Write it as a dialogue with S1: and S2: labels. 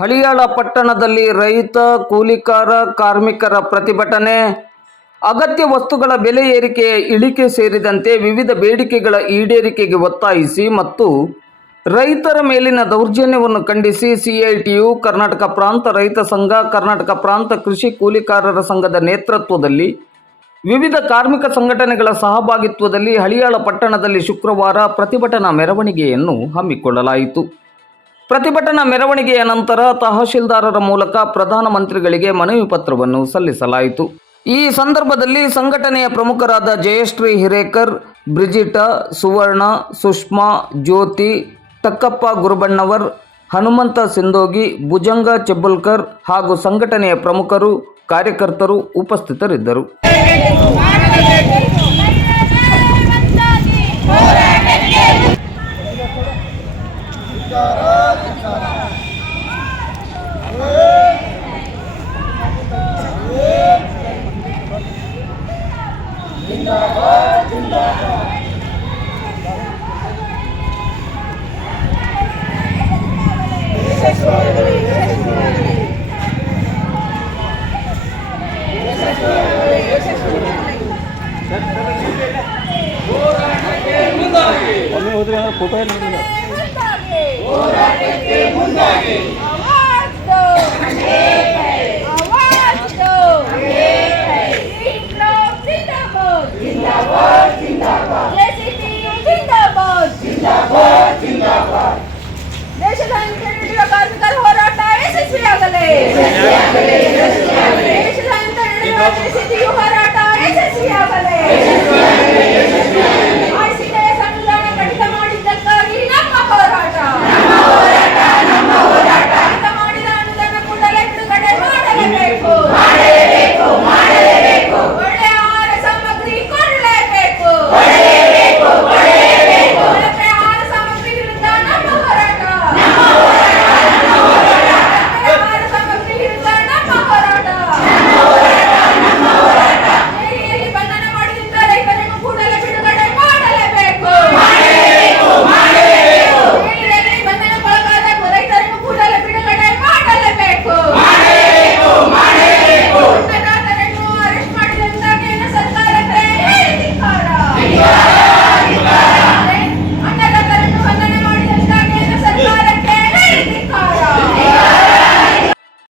S1: ಹಳಿಯಾಳ ಪಟ್ಟಣದಲ್ಲಿ ರೈತ, ಕೂಲಿಕಾರ, ಕಾರ್ಮಿಕರ ಪ್ರತಿಭಟನೆ. ಅಗತ್ಯ ವಸ್ತುಗಳ ಬೆಲೆ ಏರಿಕೆ, ಇಳಿಕೆ ಸೇರಿದಂತೆ ವಿವಿಧ ಬೇಡಿಕೆಗಳ ಈಡೇರಿಕೆಗೆ ಒತ್ತಾಯಿಸಿ ಮತ್ತು ರೈತರ ಮೇಲಿನ ದೌರ್ಜನ್ಯವನ್ನು ಖಂಡಿಸಿ ಸಿಐಟಿಯು ಕರ್ನಾಟಕ ಪ್ರಾಂತ ರೈತ ಸಂಘ, ಕರ್ನಾಟಕ ಪ್ರಾಂತ ಕೃಷಿ ಕೂಲಿಕಾರರ ಸಂಘದ ನೇತೃತ್ವದಲ್ಲಿ ವಿವಿಧ ಕಾರ್ಮಿಕ ಸಂಘಟನೆಗಳ ಸಹಭಾಗಿತ್ವದಲ್ಲಿ ಹಳಿಯಾಳ ಪಟ್ಟಣದಲ್ಲಿ ಶುಕ್ರವಾರ ಪ್ರತಿಭಟನಾ ಮೆರವಣಿಗೆಯನ್ನು ಹಮ್ಮಿಕೊಳ್ಳಲಾಯಿತು. ಪ್ರತಿಭಟನಾ ಮೆರವಣಿಗೆಯ ನಂತರ ತಹಶೀಲ್ದಾರರ ಮೂಲಕ ಪ್ರಧಾನಮಂತ್ರಿಗಳಿಗೆ ಮನವಿ ಪತ್ರವನ್ನು ಸಲ್ಲಿಸಲಾಯಿತು. ಈ ಸಂದರ್ಭದಲ್ಲಿ ಸಂಘಟನೆಯ ಪ್ರಮುಖರಾದ ಜಯಶ್ರೀ ಹಿರೇಕರ್, ಬ್ರಿಜಿಟಾ, ಸುವರ್ಣ, ಸುಷ್ಮಾ, ಜ್ಯೋತಿ ತಕ್ಕಪ್ಪ ಗುರುಬಣ್ಣವರ್, ಹನುಮಂತ ಸಿಂಧೋಗಿ ಭುಜಂಗ ಚೆಬ್ಬುಲ್ಕರ್ ಹಾಗೂ ಸಂಘಟನೆಯ ಪ್ರಮುಖರು, ಕಾರ್ಯಕರ್ತರು ಉಪಸ್ಥಿತರಿದ್ದರು.
S2: Gracias. ಹೋರಾಟಕ್ಕೆ
S3: ಮುಂದಾಗಿ ದೇಶದ ಕಾರ್ಮಿಕರ ಹೋರಾಟ ಯಶಸ್ವಿಯಾಗಲಿ ದೇಶದ ಹೋರಾಟ ಯಶಸ್ವಿಯಾಗಲಿ